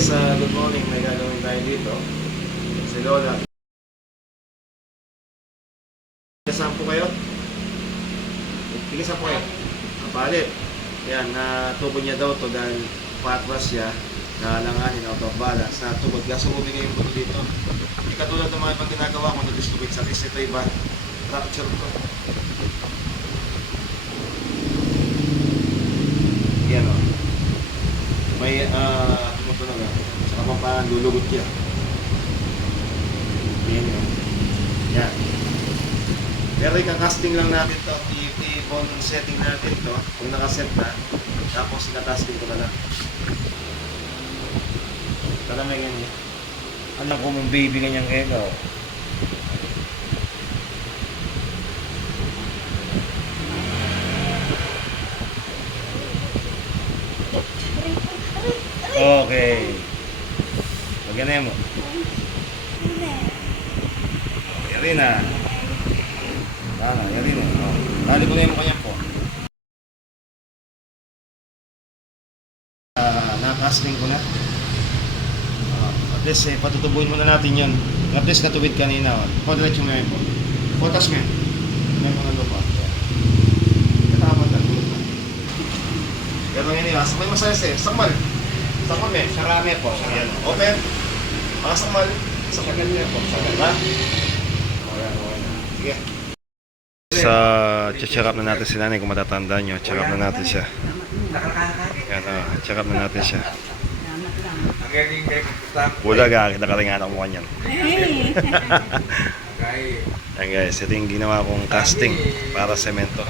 guys, good morning. May gagawin tayo dito. Si Lola. Saan po kayo? Tigisan po kayo. Kapalit. Yan, natubo niya daw to dahil patras siya. Nalanganin, out of balance. Natubod. Gasumubing ngayon po dito. Hindi katulad ng mga ibang ginagawa ko na-distribute sa list. Ito iba. Fracture ko. Yan o. May tumutunog ah. Saka pa parang lulugot siya. Yan yun. Yan. Pero ikakasting lang natin to. I-bone setting natin to. Kung nakaset na, tapos ikakasting ko na lang. Para may ganyan. Anak ko mong baby ganyang ego. Okay. Maganda mo. Yari na. Yari na. Tali ko na yung kanya po. Nakasting ko na. At least, patutubuhin muna natin yun. At least, katuwid kanina. Diretso mo yun po. Potas mo yun. May mga lupa. Katapat na. Pero ngayon yun, may masayas eh. Sakmal. Sakmal eh. Sarami po. Ayan. Open. Mga sakmal. Sagal niya po. Sagal. Ha? Ayan. Sige. Sa check up na natin si nanay kung matatandaan nyo. Check up na natin siya. Ayan check up na natin siya. Bulaga, nakaringan ang mukha niyan. Ayan guys, ito yung ginawa kong casting para semento.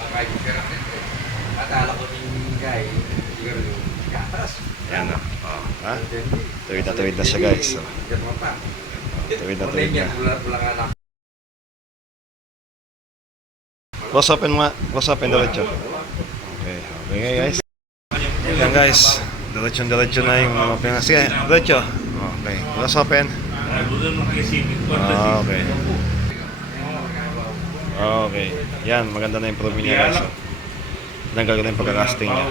Ayan o. Ha? Tuwid na siya guys. Tuwid na. Close open mga. Close open diretso. Okay guys. Ayan guys. Diretso na yung mga pinag. Sige, diretso. Okay. Close open. Okay. Okay. Yan, maganda na yung improvement niya guys. Nanggal ko na yung pagkakasting niya.